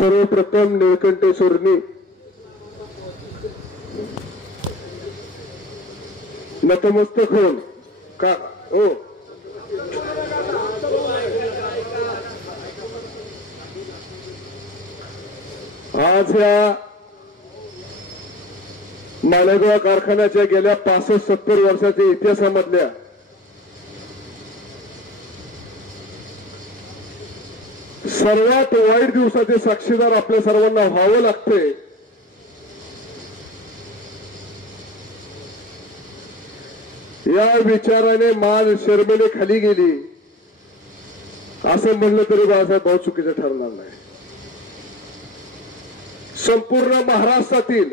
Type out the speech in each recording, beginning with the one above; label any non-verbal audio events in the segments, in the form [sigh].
सर्वप्रथम निळकंठेश्वरनी नतमस्तक होऊन का? हो. आज या मालेगाव कारखान्याच्या गेल्या पासष्ट सत्तर वर्षाच्या इतिहासामधल्या सर्वात वाईट दिवसाचे साक्षीदार आपल्या सर्वांना व्हावं लागते. या विचाराने मान शर्मेने खाली गेली. असं म्हणलं तरी बाळासाहेब भाऊ चुकीचं ठरणार नाही. संपूर्ण महाराष्ट्रातील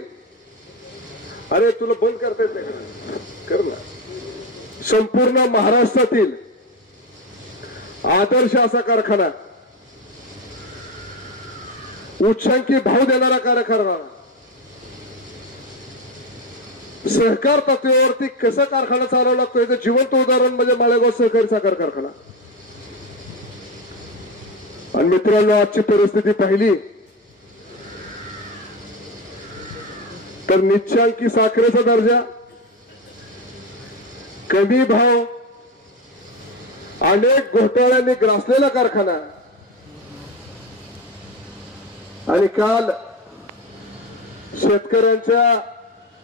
अरे तुला बंद करता येते का? कर ना. संपूर्ण महाराष्ट्रातील आदर्श असा कारखाना उच्चांकी भाव देणारा कारखाना सहकार पातळीवरती कसा कारखाना चालवावा लागतो याचं जिवंत उदाहरण म्हणजे माळेगाव सहकारी साखर कारखाना. आणि मित्रांनो आजची परिस्थिती पाहिली. तर निश्चांकी साखरेचा दर्जा कमी भाव अनेक घोटाळ्यांनी ग्रासलेला कारखाना. आणि काल शेतकऱ्यांच्या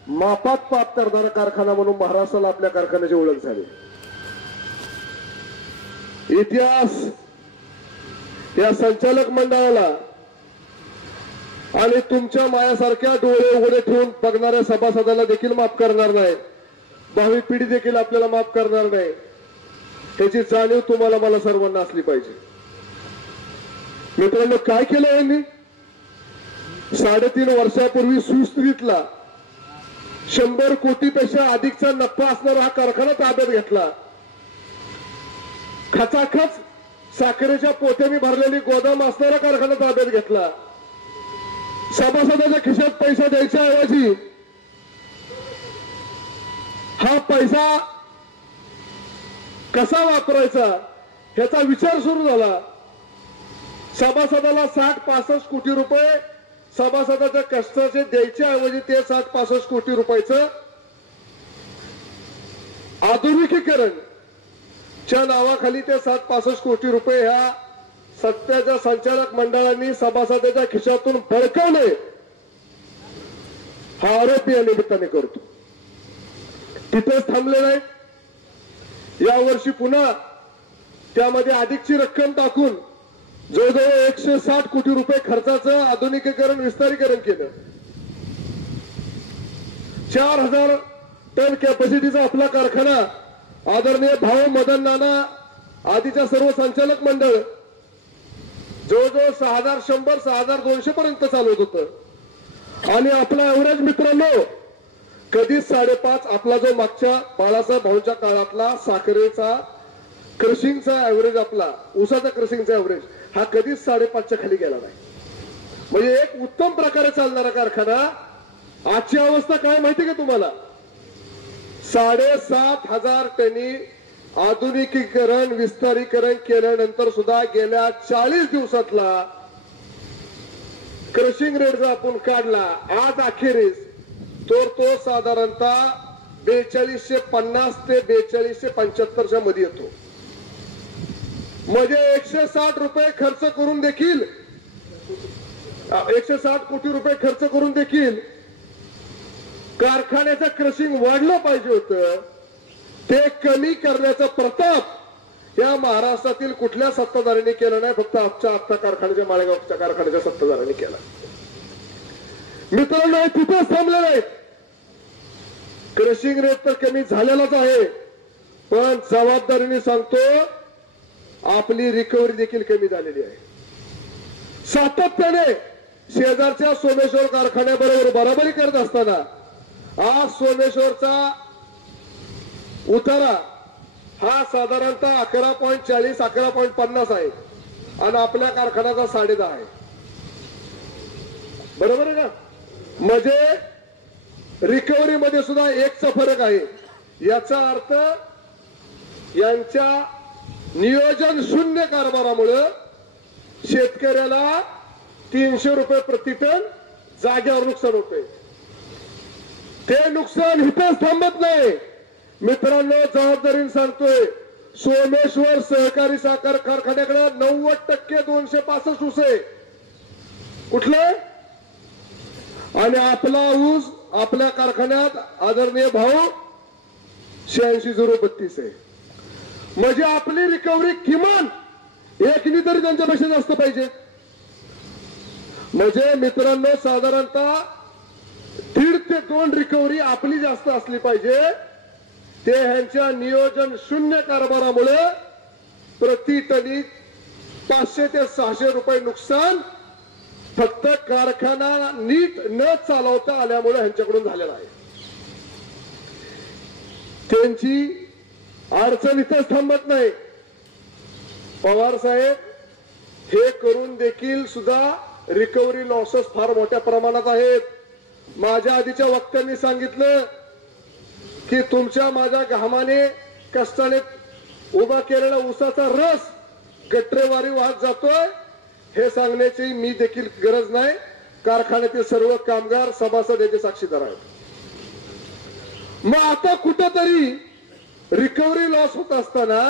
मापात पाप करणारा कारखाना म्हणून महाराष्ट्राला आपल्या कारखान्याची ओळख झाली. इतिहास या संचालक मंडळाला आणि तुमच्या मायासारख्या डोळे उघडे ठेवून बघणाऱ्या सभासदाला देखील माफ करणार नाही. भावी पिढी देखील आपल्याला माफ करणार नाही. त्याची जाणीव तुम्हाला मला सर्वांना असली पाहिजे. मित्रांनो काय केलं यांनी? साडेतीन वर्षापूर्वी सुस्त्रीतला शंभर कोटीपेक्षा अधिकचा नफा असणारा हा कारखाना ताब्यात घेतला. खचाखच साखरेच्या पोत्याने भरलेली गोदाम असणारा कारखाना ताब्यात घेतला. सभासदाच्या खिशात पैसा द्यायच्या ऐवजी हा पैसा कसा वापरायचा याचा विचार सुरू झाला. सभासदाला साठ पासष्ट कोटी रुपये सभासदाच्या कष्टाचे द्यायच्या ऐवजी ते साठ पासष्ट कोटी रुपयाचं आधुनिकीकरण च्या नावाखाली ते सात पासष्ट कोटी रुपये ह्या सत्याच्या संचालक मंडळांनी सभासदाच्या खिशातून बळकवले हा आरोप या निमित्ताने करतो. तिथेच थांबले नाही. यावर्षी पुन्हा त्यामध्ये अधिकची रक्कम टाकून जवळजवळ एकशे साठ कोटी रुपये खर्चाचं आधुनिकीकरण विस्तारीकरण केलं. चार हजार टन कॅपॅसिटीचा आपला कारखाना आदरणीय भाऊ मदन नाना आधीच्या सर्व संचालक मंडळ जवळजवळ सहा हजार शंभर सहा हजार दोनशे पर्यंत चालवत होतं. आणि आपला एव्हरेज मित्रांनो कधीच साडेपाच आपला जो मागच्या बाळासाहेब भाऊच्या काळातला साखरेचा क्रशिंगचा ऍव्हरेज आपला ऊसाचा क्रशिंगचा ऍव्हरेज हा कधीच साडेपाचच्या खाली गेला नाही. म्हणजे एक उत्तम प्रकारे चालणारा कारखाना आजची अवस्था काय माहिती का तुम्हाला? साडेसात हजार टनी आधुनिकीकरण विस्तारीकरण केल्यानंतर सुद्धा गेल्या चाळीस दिवसातला क्रशिंग रेट जर आपण काढला आज अखेरीस तर तो साधारणतः बेचाळीसशे पन्नास ते बेचाळीसशे पंच्याहत्तरच्या मध्ये येतो. म्हणजे एकशे साठ रुपये खर्च करून देखील एकशे साठ कोटी रुपये खर्च करून देखील कारखान्याचं क्रशिंग वाढलं पाहिजे होतं. ते कमी करण्याचा प्रताप या महाराष्ट्रातील कुठल्या सत्ताधाऱ्यांनी केला नाही फक्त आमच्या आत्ता कारखान्याच्या माळेगावच्या कारखान्याच्या सत्ताधाऱ्यांनी केला. मित्रांनो हे तिथेच थांबले नाहीत क्रशिंग रेट तर कमी झालेलाच आहे. पण जबाबदारीने सांगतो आपली रिकव्हरी देखील कमी झालेली आहे. सातत्याने शेजारच्या सोमेश्वर कारखान्याबरोबर बराबरी करत असताना आज सोमेश्वरचा उतारा हा साधारणतः अकरा पॉईंट चाळीस अकरा पॉईंट पन्नास आहे आणि आपल्या कारखान्याचा साडे दहा आहे. बरोबर आहे ना? म्हणजे रिकव्हरी मध्ये सुद्धा एकचा फरक आहे. याचा अर्थ यांच्या नियोजन शून्य कारभारामुळं शेतकऱ्याला तीनशे रुपये प्रति टन जाग्यावर नुकसान होते ते नुकसान इथेच थांबत नाही. मित्रांनो जबाबदारीने सांगतोय सोमेश्वर सहकारी साखर कारखान्याकडे नव्वद टक्के दोनशे पासष्ट ऊस आहे. कुठलं? आणि आपला ऊस आपल्या कारखान्यात आदरणीय भाऊ शहाऐंशी झिरो बत्तीस आहे. म्हणजे आपली रिकव्हरी किमान एकनी तरी त्यांच्यापेक्षा जास्त पाहिजे. म्हणजे मित्रांनो साधारणतः दीड ते दोन रिकव्हरी आपली जास्त असली पाहिजे. ते ह्यांच्या नियोजन शून्य कारभारामुळे प्रति टनी पाचशे ते सहाशे रुपये नुकसान फक्त कारखाना नीट न चालवता आल्यामुळे ह्यांच्याकडून झालेला आहे. त्यांची अडचण इथंच थांबत नाही. पवार साहेब हे करून देखील सुद्धा रिकव्हरी लॉसेस फार मोठ्या प्रमाणात आहेत. माझ्या आधीच्या वक्त्यांनी सांगितलं की तुमच्या माझ्या घामाने कष्टाने उभा केलेला उसाचा रस गट्रेवारी वाहत जातोय हे सांगण्याची मी देखील गरज नाही. कारखान्यातील सर्व कामगार सभासद याचे साक्षीदार आहेत. मग आता कुठंतरी रिकव्हरी लॉस होत असताना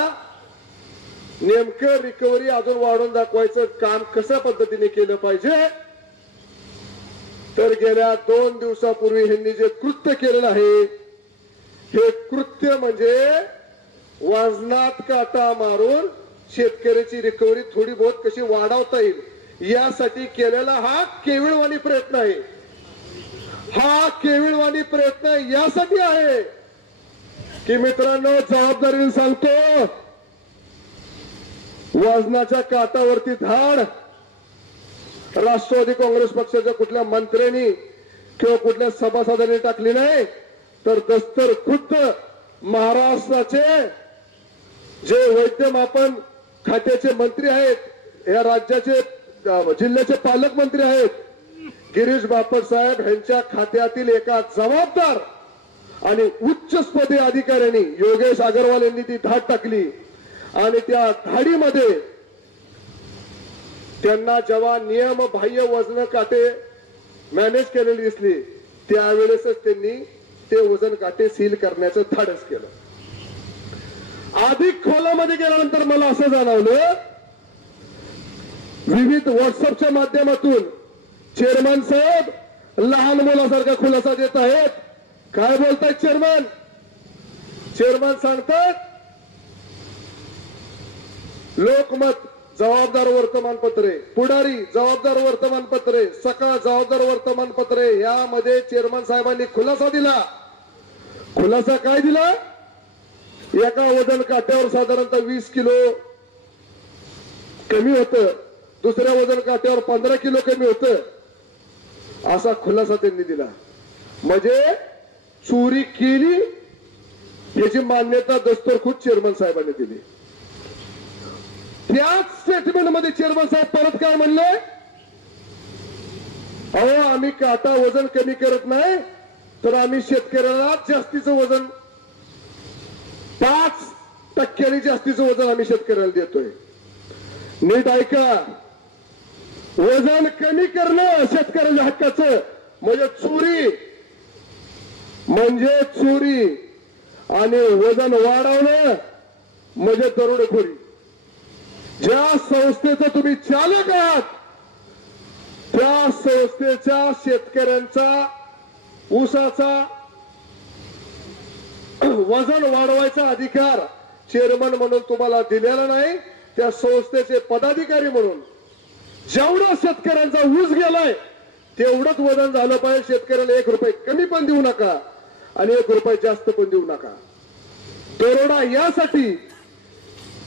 नेमकं रिकव्हरी अजून वाढून दाखवायचं काम कशा पद्धतीने केलं पाहिजे? तर गेल्या दोन दिवसापूर्वी ह्यांनी जे कृत्य केलेलं आहे हे कृत्य म्हणजे वजनात काटा मारून शेतकऱ्याची रिकव्हरी थोडी बहुत कशी वाढवता येईल यासाठी केलेला हा केविळवाणी प्रयत्न आहे. हा केविळवाणी प्रयत्न यासाठी आहे. की मित्रांनो जबाबदारीने सांगतो. वजनाच्या काटावरती धाड. राष्ट्रवादी काँग्रेस पक्षाच्या कुठल्या मंत्र्यांनी किंवा कुठल्या सभासदांनी टाकली नाही तर दस्तर खुद्द महाराष्ट्राचे जे वैद्यमापन खात्याचे मंत्री आहेत या राज्याचे जिल्ह्याचे पालकमंत्री आहेत गिरीश बापट साहेब यांच्या खात्यातील एका जबाबदार आणि उच्चपदी अधिकाऱ्यांनी योगेश अगरवाल यांनी ती धाड टाकली. आणि त्या धाडीमध्ये त्यांना जेव्हा नियम बाह्य वजन काटे मॅनेज केलेली दिसली त्यावेळेसच त्यांनी ते वजन काटे सील करण्याचं धाडस केलं. अधिक खोलामध्ये गेल्यानंतर मला असं जाणवलं विविध व्हॉट्सअपच्या माध्यमातून चेअरमन साहेब लहान मुलासारखा खुलासा देत आहेत. काय बोलतात चेअरमन चेअरमन सांगतात लोकमत जबाबदार वर्तमानपत्रे पुढारी जबाबदार वर्तमानपत्रे सकाळ जबाबदार वर्तमानपत्रे यामध्ये चेअरमन साहेबांनी खुलासा दिला. खुलासा काय दिला? एका वजन काट्यावर साधारणतः वीस किलो कमी होत दुसऱ्या वजन काट्यावर पंधरा किलो कमी होतं असा खुलासा त्यांनी दिला. म्हणजे चोरी केली याची मान्यता दस्तरखुद चेअरमन साहेबांनी दिली. त्याच स्टेटमेंटमध्ये चेअरमन साहेब परत काय म्हणले? अहो आम्ही काटा वजन कमी करत नाही तर आम्ही शेतकऱ्याला जास्तीचं वजन पाच टक्क्यांनी जास्तीचं वजन आम्ही शेतकऱ्याला देतोय. नीट ऐका वजन कमी करणं शेतकऱ्याच्या हक्काचं म्हणजे चोरी म्हणजे चोरी आणि वजन वाढवणं म्हणजे दरोडेखोरी. ज्या संस्थेचं तुम्ही चालक आहात त्या संस्थेच्या शेतकऱ्यांचा ऊसाचा वजन वाढवायचा अधिकार चेअरमन म्हणून तुम्हाला दिलेला नाही त्या संस्थेचे पदाधिकारी म्हणून. जेवढा शेतकऱ्यांचा ऊस गेलाय तेवढंच वजन झालं पाहिजे. शेतकऱ्याला एक रुपये कमी पण देऊ नका. आणि एक रुपये जास्त पण देऊ नका. दरोडा यासाठी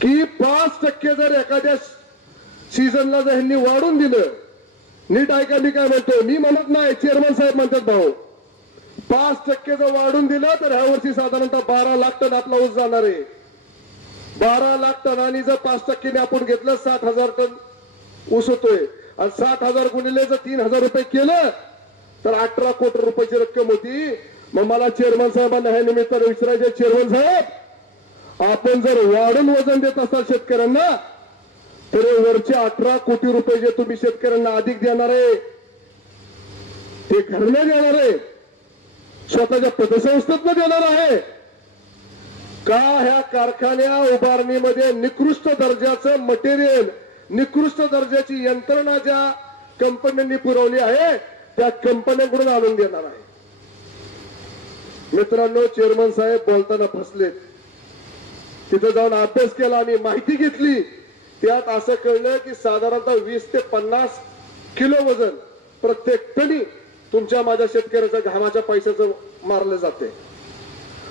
की पाच टक्के जर एखाद्या सीझनला जर ह्यांनी वाढून दिलं नीट ऐका मी काय म्हणतो मी म्हणत नाही चेअरमन साहेब म्हणतात भाऊ. पाच टक्के जर वाढून दिलं तर ह्या वर्षी साधारणतः बारा लाख टन आपला ऊस जाणार आहे. बारा लाख टनानी जर पाच टक्क्याने आपण घेतलं साठ हजार टन ऊस होतोय. आणि साठ हजार गुणिले जर तीन हजार रुपये केलं तर अठरा कोटी रुपयाची रक्कम होती. मग मला चेअरमन साहेबांना ह्या निमित्तानं विचारायचे चेअरमन साहेब आपण जर वाढून वजन देत असाल शेतकऱ्यांना तर वरचे अठरा कोटी रुपये जे तुम्ही शेतकऱ्यांना अधिक देणार आहे ते घरनं देणार आहे स्वतःच्या पतसंस्थेतनं देणार आहे. का ह्या कारखान्या उभारणीमध्ये निकृष्ट दर्जाचं मटेरियल निकृष्ट दर्जाची यंत्रणा ज्या कंपन्यांनी पुरवली आहे त्या कंपन्यांकडून आणून देणार आहे? मित्रांनो चेअरमन साहेब बोलताना फसले तिथे जाऊन अभ्यास केला आणि माहिती घेतली. त्यात असं कळलं की साधारणतः वीस ते पन्नास किलो वजन प्रत्येक टनी तुमच्या माझ्या शेतकऱ्याच्या घामाच्या पैशाचं मारलं जाते.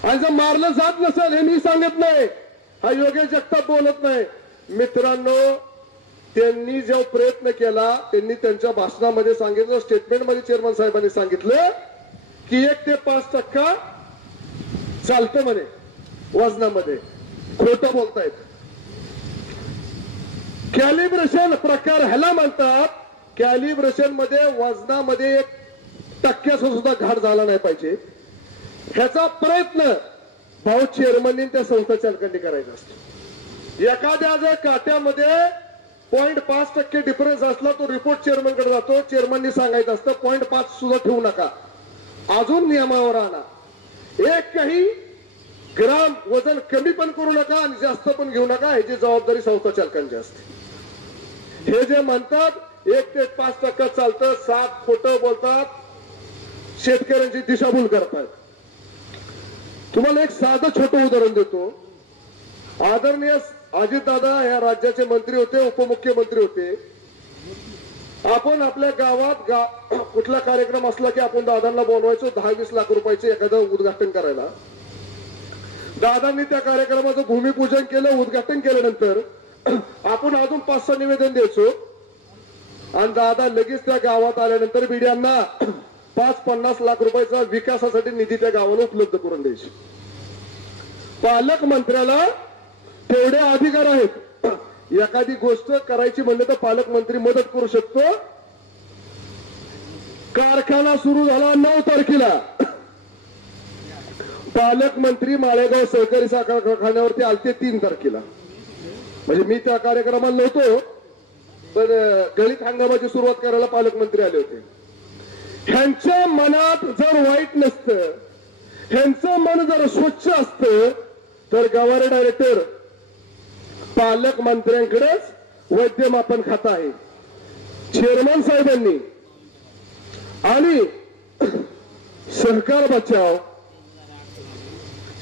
आणि जर मारलं जात नसेल हे मी सांगत नाही. हा योगेश जगताप बोलत नाही. मित्रांनो त्यांनी जो प्रयत्न केला त्यांनी त्यांच्या भाषणामध्ये सांगितलं स्टेटमेंटमध्ये चेअरमन साहेबांनी सांगितलं की एक ते पाच टक्का चालतं म्हणे वजनामध्ये. खोटं बोलतायत. कॅलिब्रेशन प्रकार ह्याला म्हणतात कॅलिब्रेशनमध्ये वजनामध्ये एक टक्क्याचा सुद्धा घाट झाला नाही पाहिजे. ह्याचा प्रयत्न भाऊ चेअरमननी त्या संस्था चालकांनी करायचा असतो. एखाद्या जर काट्यामध्ये पॉईंट पाच टक्के डिफरन्स असला तो रिपोर्ट चेअरमनकडे जातो. चेअरमननी सांगायचं असतं पॉईंट पाच सुद्धा ठेवू नका. अजून नियमावर आणा. एक काही ग्राम वजन कमी पण करू नका आणि जास्त पण घेऊ नका ह्याची जबाबदारी संस्था चालकांची असते. हे जे म्हणतात एक ते पाच टक्का चालतं सात खोट बोलतात शेतकऱ्यांची दिशाभूल करतात. तुम्हाला एक साधं छोटं उदाहरण देतो. आदरणीय अजितदादा या राज्याचे मंत्री होते उपमुख्यमंत्री होते. आपण आपल्या गावात गा कुठला कार्यक्रम असला की आपण दादांना बोलवायचो दहा वीस लाख रुपयाचे एखादं उद्घाटन करायला. दादांनी त्या कार्यक्रमाचं भूमिपूजन केलं उद्घाटन केल्यानंतर आपण अजून पाच सहा निवेदन द्यायचो. आणि दादा लगेच त्या गावात आल्यानंतर बिड्यांना पाच पन्नास लाख रुपयाचा विकासासाठी निधी त्या गावाला उपलब्ध करून द्यायची. पालकमंत्र्याला तेवढे अधिकार आहेत. एखादी गोष्ट करायची म्हणलं तर पालकमंत्री मदत करू शकतो. कारखाना सुरू झाला नऊ तारखेला. पालकमंत्री माळेगाव सहकारी साखर कारखान्यावरती आलते तीन तारखेला. म्हणजे मी त्या कार्यक्रमाला नव्हतो पण गळीत हंगामाची सुरुवात करायला पालकमंत्री आले होते. ह्यांच्या मनात जर वाईट नसतं ह्यांचं मन जर स्वच्छ असतं तर गवारे डायरेक्टर पालकमंत्र्यांकडेच वैद्यमापन खातं आहे. चेअरमन साहेबांनी आणि सहकार बचाव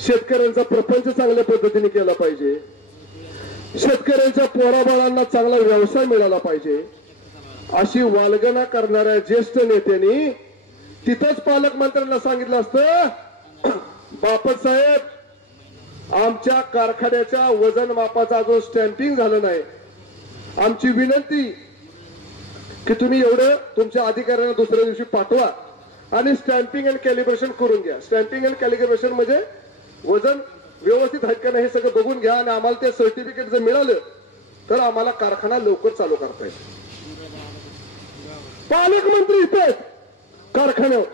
शेतकऱ्यांचा प्रपंच चांगल्या पद्धतीने केला पाहिजे. शेतकऱ्यांच्या पोराबाळांना चांगला व्यवसाय मिळाला पाहिजे. अशी वालगणा करणाऱ्या ज्येष्ठ नेत्यांनी तिथंच पालकमंत्र्यांना सांगितलं असतं. बापट साहेब आमच्या कारखान्याच्या वजन मापाचा जो स्टॅम्पिंग झालं नाही आमची विनंती की तुम्ही एवढं तुमच्या अधिकाऱ्यांना दुसऱ्या दिवशी पाठवा आणि स्टॅम्पिंग अँड कॅलिब्रेशन करून घ्या. स्टॅम्पिंग अँड कॅलिब्रेशन म्हणजे वजन व्यवस्थित आहेत का नाही हे सगळं बघून घ्या आणि आम्हाला ते सर्टिफिकेट जर मिळालं तर आम्हाला कारखाना लवकर चालू करता येईल. पालकमंत्री इथे आहेत कारखान्यावर.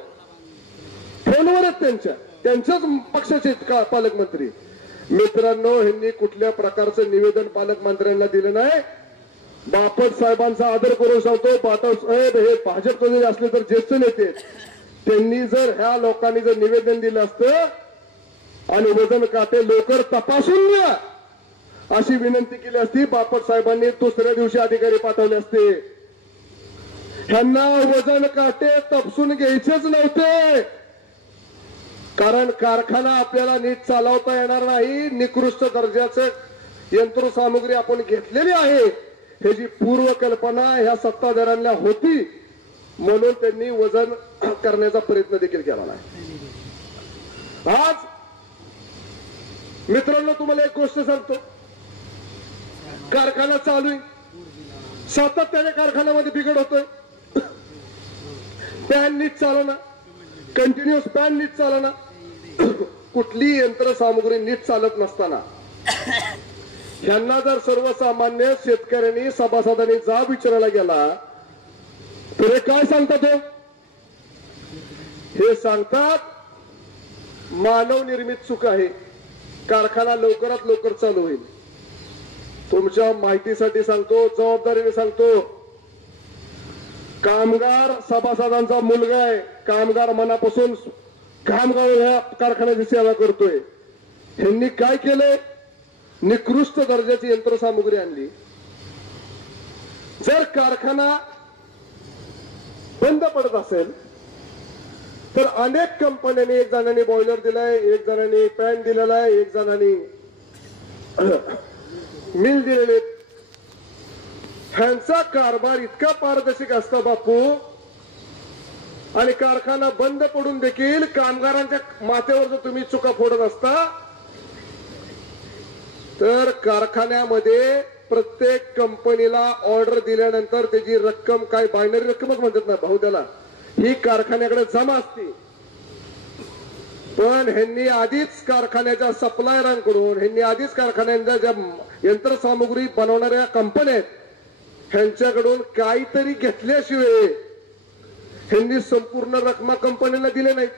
फोनवर आहेत त्यांच्या. त्यांच्याच पक्षाचे आहेत का पालकमंत्री? मित्रांनो ह्यांनी कुठल्या प्रकारचं निवेदन पालकमंत्र्यांना दिलं नाही? बापट साहेबांचा आदर करून सांगतो बापट साहेब हे भाजपचे जरी असले तर ज्येष्ठ नेते त्यांनी जर ह्या लोकांनी जर निवेदन दिलं असतं आणि वजन काटे लवकर तपासून घ्या अशी विनंती केली असती. बापट साहेबांनी दुसऱ्या दिवशी अधिकारी पाठवले असते. ह्यांना वजन काटे तपसून घ्यायचेच नव्हते. कारण कारखाना आपल्याला नीट चालवता येणार नाही. निकृष्ट दर्जाचं यंत्रसामुग्री आपण घेतलेली आहे. ह्याची पूर्वकल्पना ह्या सत्ताधाऱ्यांना होती म्हणून त्यांनी वजन [clears throat] करण्याचा प्रयत्न देखील केला नाही. आज मित्रांनो तुम्हाला एक गोष्ट सांगतो. कारखाना चालू आहे. सातत्याने कारखान्यामध्ये बिघड होतोय. [clears throat] पॅन नीट चालना कंटिन्युअस पॅन नीट चालना कुठली यंत्रसामुग्री नीट चालत नसताना. यांना जर सर्वसामान्य शेतकऱ्यांनी सभासदांनी जाब विचारायला गेला तर हे काय सांगतात हो? हे? सांगतात मानव निर्मित चूक आहे. कारखाना लवकरात लवकर चालू होईल. तुमच्या माहितीसाठी सांगतो जबाबदारीने सांगतो. कामगार सभासदांचा मुलगा आहे. कामगार मनापासून घाम ह्या कारखान्याची सेवा करतोय. ह्यांनी काय केलंय? निकृष्ट दर्जाची यंत्रसामुग्री आणली. जर कारखाना बंद पडत असेल तर अनेक कंपन्यांनी एक जणांनी बॉयलर दिलाय एक जणांनी पॅन दिलेला आहे एक जणांनी [clears throat] मिल दिलेले ह्यांचा कारभार इतका पारदर्शक असता बापू आणि कारखाना बंद पडून देखील कामगारांच्या माथ्यावर जर तुम्ही चुका फोडत असता तर कारखान्यामध्ये प्रत्येक कंपनीला ऑर्डर दिल्यानंतर त्याची रक्कम काय बायनरी रक्कमच म्हणतात ना भाऊ त्याला. ही कारखान्याकडे जमा असते. पण ह्यांनी आधीच कारखान्याच्या सप्लायरांकडून ह्यांनी आधीच कारखान्यांच्या ज्या यंत्रसामुग्री बनवणाऱ्या कंपन्या आहेत ह्यांच्याकडून काहीतरी घेतल्याशिवाय ह्यांनी संपूर्ण रकमा कंपनीला दिले नाहीत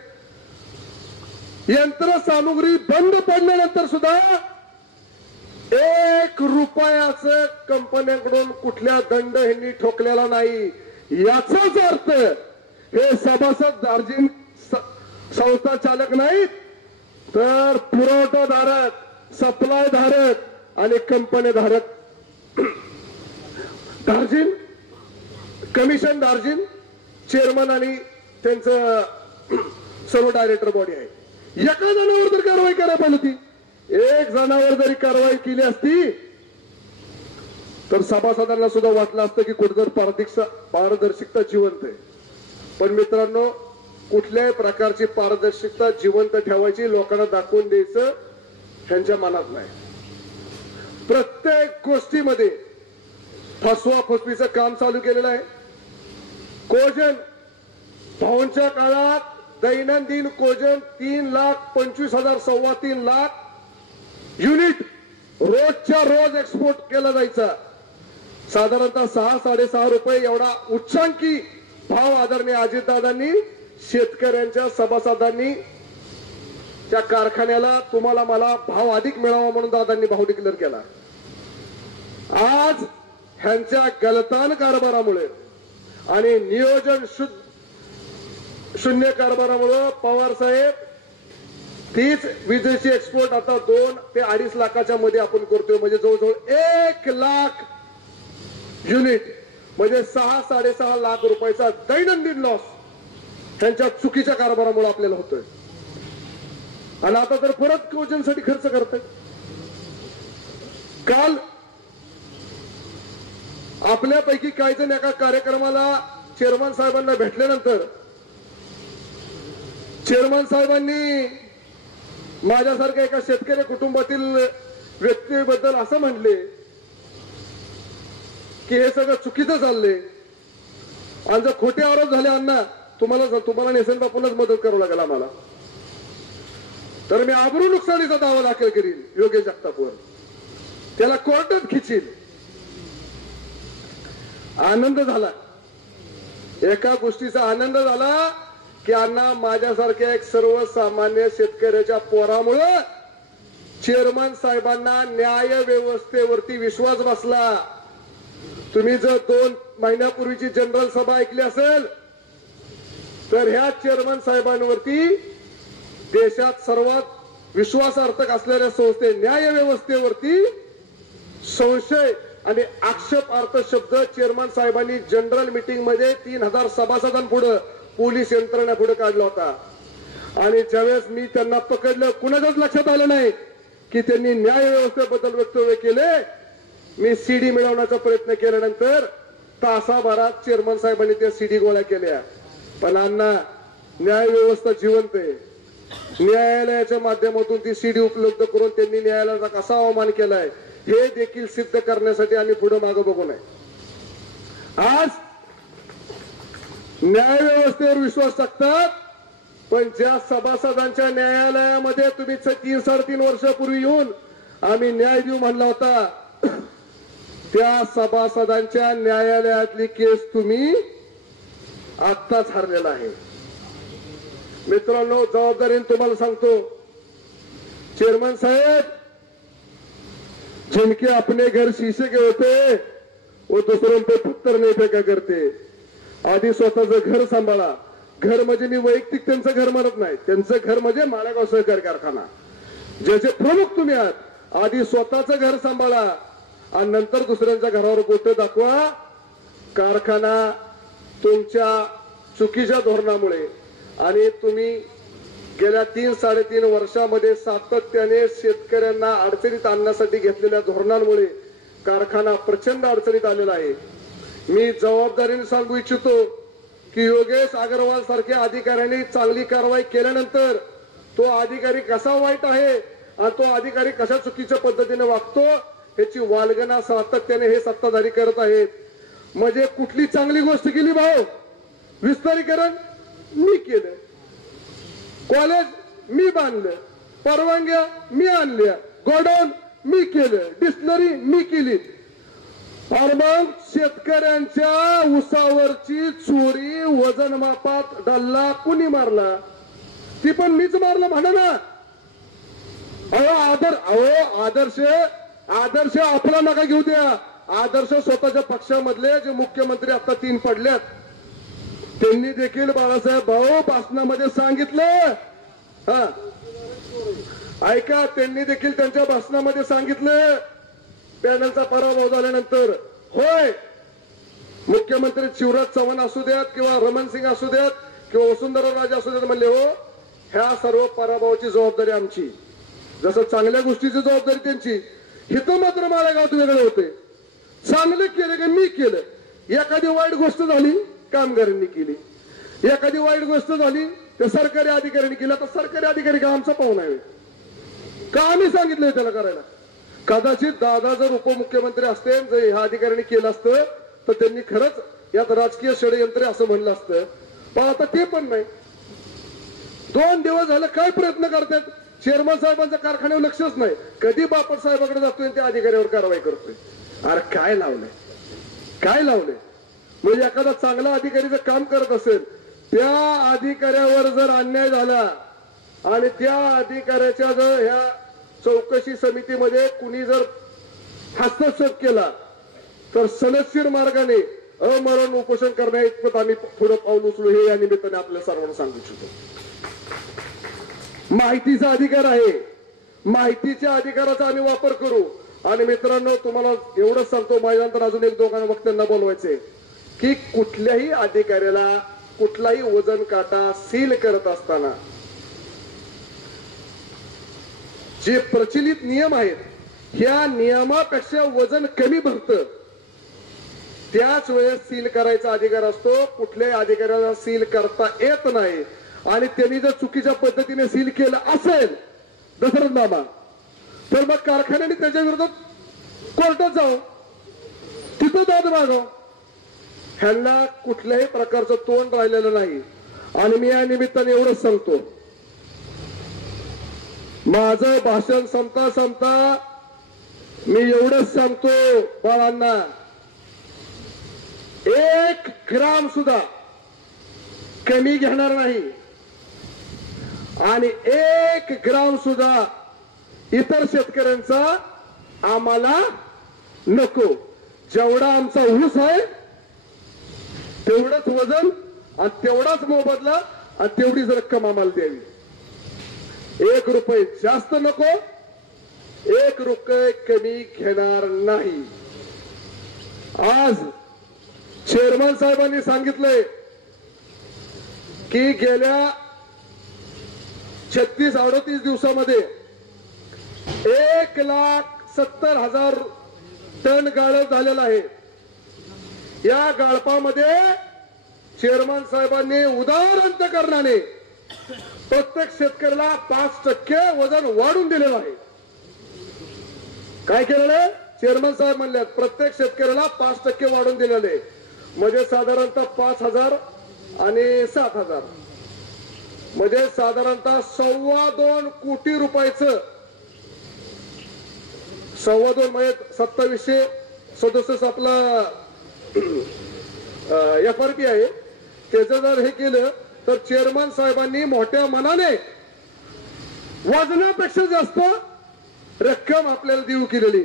यंत्रसामुग्री बंद पडल्यानंतर सुद्धा एक रुपयाच कंपन्यांकडून कुठल्या दंड ह्यांनी ठोकलेला नाही. याचाच अर्थ हे सभासद दार्जिन संस्था चालक नाहीत तर पुरवठाधारक सप्लाय धारक आणि कंपनी धारक. दार्जिन कमिशन दार्जिन चेअरमन आणि त्यांचं [clears throat] सर्व डायरेक्टर बॉडी आहे. एका जणावर तर कारवाई करायला पाहिजे होती एक जणावर जरी कारवाई केली असती तर सभासदांना सुद्धा वाटलं असतं की कुठं पारदर्शकता पारदर्शकता जिवंत आहे. पण मित्रांनो कुठल्याही प्रकारची पारदर्शकता जिवंत ठेवायची लोकांना दाखवून द्यायचं त्यांच्या मनात नाही. प्रत्येक गोष्टीमध्ये फसवा फसवीचं काम चालू केलेलं आहे. कोजन भाऊंच्या काळात दैनंदिन कोजन तीन लाख पंचवीस हजार सव्वा तीन लाख युनिट रोजच्या रोज एक्सपोर्ट केला जायचा. साधारणतः सहा साडेसहा रुपये एवढा उच्चांकी भाव आदरणीय अजितदादांनी शेतकऱ्यांच्या सभासदांनी त्या कारखान्याला तुम्हाला मला भाव अधिक मिळावा म्हणून दादांनी भाव डिक्लेअर केला. आज ह्यांच्या गलतान कारभारामुळे आणि नियोजन शून्य कारभारामुळं पवार साहेब तीच विजेची एक्सपोर्ट आता दोन ते अडीच लाखाच्या मध्ये आपण करतोय. म्हणजे जवळजवळ एक लाख युनिट म्हणजे सहा साडेसहा लाख रुपयाचा दैनंदिन लॉस त्यांच्या चुकीच्या कारभारामुळे आपल्याला होतोय. आणि आता तर परत कोजनसाठी खर्च करतोय काल आपल्यापैकी काही जण एका कार्यक्रमाला चेअरमन साहेबांना भेटल्यानंतर चेअरमन साहेबांनी माझ्यासारख्या एका शेतकरी कुटुंबातील व्यक्तीबद्दल असं म्हणले की हे सगळं चुकीचं चाललंय. आणि जर खोटे आरोप झाले अण्णा तुम्हाला तुम्हाला नेसन बापूनच मदत करावं लागेल आम्हाला. तर मी आबरू नुकसानीचा दावा दाखल करीन योगेश जगतापवर. त्याला कोर्टात खिचील आनंद झाला. एका गोष्टीचा आनंद झाला की अण्णा माझ्यासारख्या एक सर्वसामान्य शेतकऱ्याच्या पोरामुळं चेअरमन साहेबांना न्याय व्यवस्थेवरती विश्वास बसला. तुम्ही जर दोन महिन्यापूर्वीची जनरल सभा ऐकली असेल तर ह्या चेअरमन साहेबांवरती देशात सर्वात विश्वासार्थक असलेल्या संस्थे न्याय व्यवस्थेवरती संशय आणि आक्षेपार्थ शब्द चेअरमन साहेबांनी जनरल मीटिंगमध्ये तीन हजार सभासदांपुढे पोलीस यंत्रणा पुढे काढला होता. आणि ज्यावेळेस मी त्यांना पकडलं कुणाच्याच लक्षात आलं नाही की त्यांनी न्याय व्यवस्थेबद्दल वक्तव्य केले मी सीडी मिळवण्याचा प्रयत्न केल्यानंतर तासाभरात चेअरमन साहेबांनी त्या सीडी गोळ्या केल्या. पण अण्णा न्याय व्यवस्था जिवंत आहे. न्यायालयाच्या माध्यमातून ती सीडी उपलब्ध करून त्यांनी न्यायालयाचा कसा अवमान केलाय? हे देखील सिद्ध करण्यासाठी आम्ही पुढे मागं बघू नये आज न्याय व्यवस्थेवर विश्वास टाकतात पण ज्या सभासदांच्या न्यायालयामध्ये तुम्ही तीन साडेतीन वर्षापूर्वी येऊन आम्ही न्याय देऊ म्हणला होता त्या सभासदांच्या न्यायालयातली केस तुम्ही आत्ताच हरलेला आहे. मित्रांनो जबाबदारीने तुम्हाला सांगतो चेअरमन साहेब जिनके अपने घर शीशे के होते वो दुसरों पे पत्थर नाही फेका करते। आधी स्वतःचं घर सांभाळा घर म्हणजे मी वैयक्तिक त्यांचं घर म्हणत नाही. त्यांचं घर म्हणजे माळेगाव सहकारी कारखाना. ज्याचे प्रमुख तुम्ही आहात. आधी स्वतःचं घर सांभाळा आणि नंतर दुसऱ्यांच्या घरावर बोट दाखवा. कारखाना तुमच्या चुकीच्या धोरणामुळे. आणि तुम्ही गेल्या तीन साडेतीन वर्षामध्ये सातत्याने शेतकऱ्यांना अडचणीत आणण्यासाठी घेतलेल्या धोरणांमुळे कारखाना प्रचंड अडचणीत आलेला आहे. मी जबाबदारीने सांगू इच्छितो की योगेश अग्रवाल सारख्या अधिकाऱ्यांनी चांगली कारवाई केल्यानंतर तो अधिकारी कसा वाईट आहे आणि तो अधिकारी कशा चुकीच्या पद्धतीने वागतो ह्याची वालगना सातत्याने हे सत्ताधारी करत आहेत. म्हणजे कुठली चांगली गोष्ट केली भाऊ? विस्तारीकरण मी केलं कॉलेज मी बांधलं परवानग्या मी आणल्या गोडाऊन मी केलं डिक्शनरी मी केली. और मग शेतकऱ्यांच्या उसावरची चोरी वजन मापात डल्ला कुणी मारला? ती पण मीच मारलं म्हणा ना. अहो आदर अहो आदर्श आदर्श आपला नका घेऊ द्या. आदर्श स्वतःच्या पक्षामधले जे मुख्यमंत्री आता तीन पडल्यात त्यांनी देखील बाळासाहेब भाऊ भाषणामध्ये सांगितलं. हा. ऐका त्यांनी देखील त्यांच्या भाषणामध्ये सांगितलं. पॅनलचा पराभव झाल्यानंतर. होय. मुख्यमंत्री शिवराज चव्हाण असू द्यात किंवा रमण सिंग असू द्यात किंवा वसुंधरा राजे असू द्यात म्हणले हो ह्या सर्व पराभवाची जबाबदारी आमची. जसं चांगल्या गोष्टीची जबाबदारी त्यांची हिथं मात्र माळेगावात वेगळे होते. चांगलं केलं की मी केलं. एखादी वाईट गोष्ट झाली कामगारांनी केली. एखादी वाईट गोष्ट झाली तर सरकारी अधिकाऱ्यांनी केली. तर सरकारी अधिकारी का आमचा पाहुणा आहे? का आम्ही सांगितलंय त्याला करायला? कदाचित दादा जर उपमुख्यमंत्री असते जर ह्या अधिकाऱ्यांनी केलं असतं तर त्यांनी खरंच यात राजकीय षडयंत्र असं म्हणलं असतं. पण आता ते पण नाही. दोन दिवस झालं काय प्रयत्न करतात? चेअरमन साहेबांच्या कारखान्यावर लक्षच नाही. कधी बापट साहेबाकडे जातोय त्या अधिकाऱ्यावर कारवाई करतोय? अरे काय लावलंय? काय लावलंय? म्हणजे एखादा चांगला अधिकारी जर काम करत असेल त्या अधिकाऱ्यावर जर अन्याय झाला आणि त्या अधिकाऱ्याच्या जर ह्या चौकशी समितीमध्ये कुणी जर हस्तक्षेप केला तर सनदशीर मार्गाने अमरण उपोषण करण्या इतपत आम्ही पुढे पाऊल उचलू हे या निमित्ताने आपल्या सर्वांना सांगू इच्छितो. माहितीचा अधिकार आहे. माहितीच्या अधिकाराचा आम्ही वापर करू. आणि मित्रांनो तुम्हाला एवढंच सांगतो माझ्यानंतर अजून एक दोघांना वक्त्यांना बोलवायचे की कुठल्याही अधिकाऱ्याला कुठलाही वजन काटा सील करत असताना जे प्रचलित नियम आहेत ह्या नियमापेक्षा वजन कमी भरतं. त्याच वेळेस सील करायचा अधिकार असतो कुठल्याही अधिकाऱ्याला सील करता येत नाही. आणि त्यांनी जर चुकीच्या पद्धतीने सील केलं असेल दशरथनामा तर मग कारखान्याने त्याच्या विरोधात कोर्टात जाऊ तिथं दाद मागव. ह्यांना कुठल्याही प्रकारचं तोंड राहिलेलं नाही. आणि मी या निमित्ताने एवढंच सांगतो. माझं भाषण संपता संपता मी एवढंच सांगतो बाळांना. एक ग्राम सुद्धा कमी घेणार नाही. आणि एक ग्राम सुद्धा इतर शेतकऱ्यांचा आम्हाला नको. जेवढा आमचा ऊस आहे तेवढंच वजन आणि तेवढाच मोबदला आणि तेवढीच रक्कम आम्हाला द्यावी. एक रुपये जास्त नको एक रुपये कमी घेणार नाही. आज चेअरमन साहेबांनी सांगितलंय की गेल्या छत्तीस अडतीस दिवसामध्ये एक लाख सत्तर हजार टन गाळप झालेला आहे. या गाळपामध्ये चेअरमन साहेबांनी उदार अंतकरणाने प्रत्येक शेतकऱ्याला पाच टक्के वजन वाढून दिलेलं आहे. काय केलेलं आहे? चेअरमन साहेब म्हणले प्रत्येक शेतकऱ्याला पाच टक्के वाढून दिलेले म्हणजे साधारणतः पाच हजार आणि सात हजार. म्हणजे साधारणतः सव्वा दोन कोटी रुपयाचं. सव्वा दोन म्हणजे सत्तावीसशे सदुसष्ट आपला एफ आर पी आहे. त्याचं जर हे केलं तर चेअरमन साहेबांनी मोठ्या मनाने वजनापेक्षा जास्त रक्कम आपल्याला देऊ केलेली.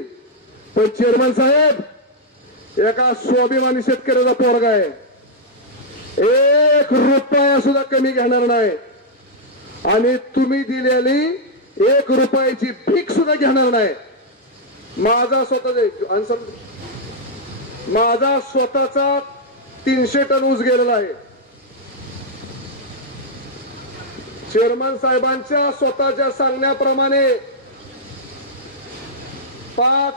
पण चेअरमन साहेब एका स्वाभिमानी शेतकऱ्याचा पोरगा आहे. एक रुपया सुद्धा कमी घेणार नाही. आणि तुम्ही दिलेली एक रुपयाची भीक सुद्धा घेणार नाही. माझा स्वतःचा आणि माझा स्वतःचा तीनशे टन ऊस गेलेला आहे. चेअरमन साहेबांच्या स्वतःच्या सांगण्याप्रमाणे पाच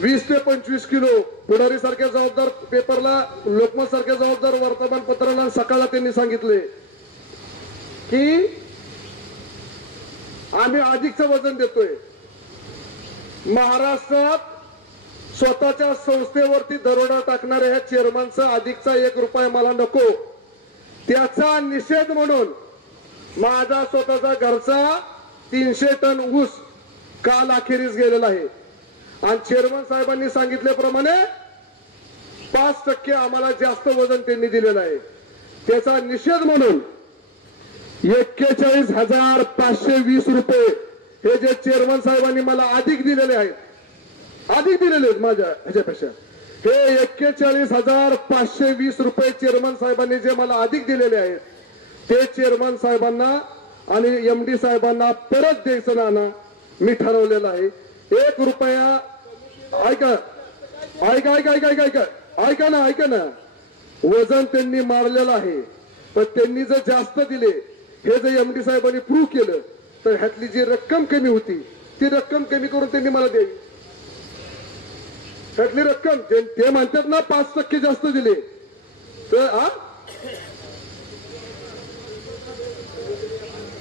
वीस ते पंचवीस किलो पुढारी सारख्या जबाबदार पेपरला लोकमत सारख्या जबाबदार वर्तमानपत्राला सकाळला त्यांनी सांगितले की आम्ही अधिकचं वजन देतोय. महाराष्ट्रात स्वतःच्या संस्थेवरती दरोडा टाकणाऱ्या ह्या चेअरमनचा अधिकचा एक रुपया मला नको. त्याचा निषेध म्हणून माझा स्वतःचा घरचा तीनशे टन ऊस काल अखेरीस गेलेला आहे. आणि चेअरमन साहेबांनी सांगितल्याप्रमाणे पाच टक्के आम्हाला जास्त वजन त्यांनी दिलेलं आहे. त्याचा निषेध म्हणून एक्केचाळीस हजार पाचशे वीस रुपये हे जे चेअरमन साहेबांनी मला अधिक दिलेले आहेत अधिक दिलेले आहेत माझ्या ह्याच्यापेक्षा. हे एक्केचाळीस हजार पाचशे वीस रुपये चेअरमन साहेबांनी जे मला अधिक दिलेले आहेत ते चेअरमन साहेबांना आणि एम डी साहेबांना परत द्यायचं नाना मी ठरवलेलं आहे. एक रुपया ऐका ऐका ऐका ऐका ऐका ऐका ऐका ना ऐका ना. वजन त्यांनी मारलेलं आहे पण त्यांनी जर जास्त दिले हे जर एम डी साहेबांनी प्रूव्ह केलं तर ह्यातली जी रक्कम कमी होती ती रक्कम कमी करून त्यांनी मला द्यावी. त्यातली रक्कम ते म्हणतात ना पाच टक्के जास्त दिले. तर हा?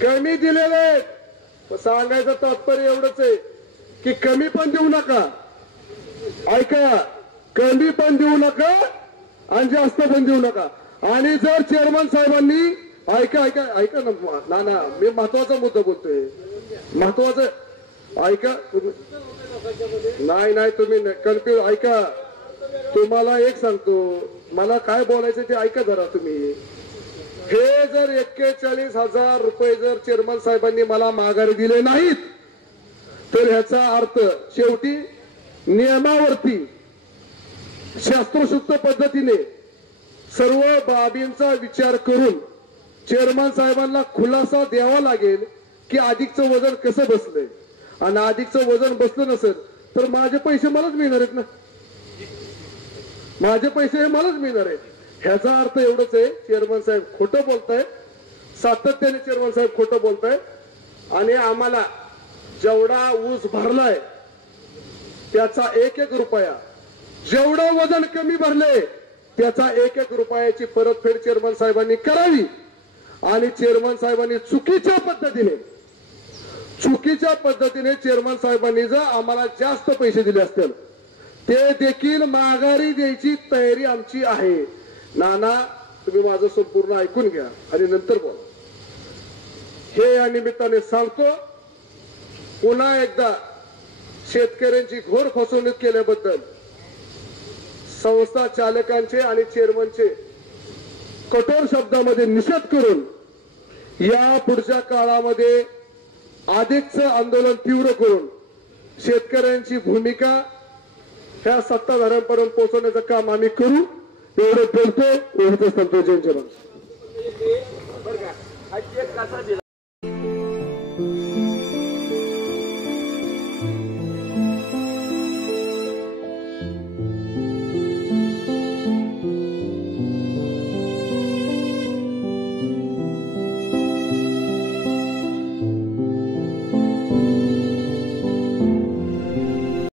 कमी दिलेले सांगायचं तात्पर्य एवढंच आहे की कमी पण देऊ नका. ऐका कमी पण देऊ नका आणि जास्त पण देऊ नका. आणि जर चेअरमन साहेबांनी ऐका ऐका ऐका ना ना ना मी महत्त्वाचा मुद्दा बोलतोय. महत्त्वाचा ऐका नाही नाही तुम्ही कन्फ्युज ऐका. तुम्हाला एक सांगतो. मला काय बोलायचं ते ऐका जरा तुम्ही. हे जर एक्केचाळीस हजार रुपये जर चेअरमन साहेबांनी मला माघारी दिले नाहीत तर ह्याचा अर्थ शेवटी नियमावरती शास्त्रशुद्ध पद्धतीने सर्व बाबींचा विचार करून चेअरमन साहेबांना खुलासा द्यावा लागेल की अधिकचं वजन कसं बसलंय. आणि अधिकचं वजन बसलं नसेल तर माझे पैसे मलाच मिळणार आहेत ना? माझे पैसे हे मलाच मिळणार आहेत. ह्याचा अर्थ एवढंच आहे चेअरमन साहेब खोटं बोलतायत सातत्याने चेअरमन साहेब खोटं बोलतायत आणि आम्हाला जेवढा ऊस भरलाय त्याचा एक एक रुपया जेवढं वजन कमी भरले त्याचा एक एक रुपयाची परतफेड चेअरमन साहेबांनी करावी आणि चेअरमन साहेबांनी चुकीच्या पद्धतीने चुकीच्या पद्धतीने चेअरमन साहेबांनी जर आम्हाला जास्त पैसे दिले असतील ते देखील माघारी द्यायची तयारी आमची आहे. नाना तुम्ही माझं संपूर्ण ऐकून घ्या आणि नंतर बोला. हे या निमित्ताने सांगतो पुन्हा एकदा शेतकऱ्यांची घोर फसवणूक केल्याबद्दल संस्था चालकांचे आणि चेअरमनचे कठोर शब्दामध्ये निषेध करून या पुढच्या काळामध्ये अधिकचं आंदोलन तीव्र करून शेतकऱ्यांची भूमिका ह्या सत्ताधाऱ्यांपर्यंत पोहोचवण्याचं काम आम्ही करू एवढं बोलतो एवढंच सांगतो जय जवान.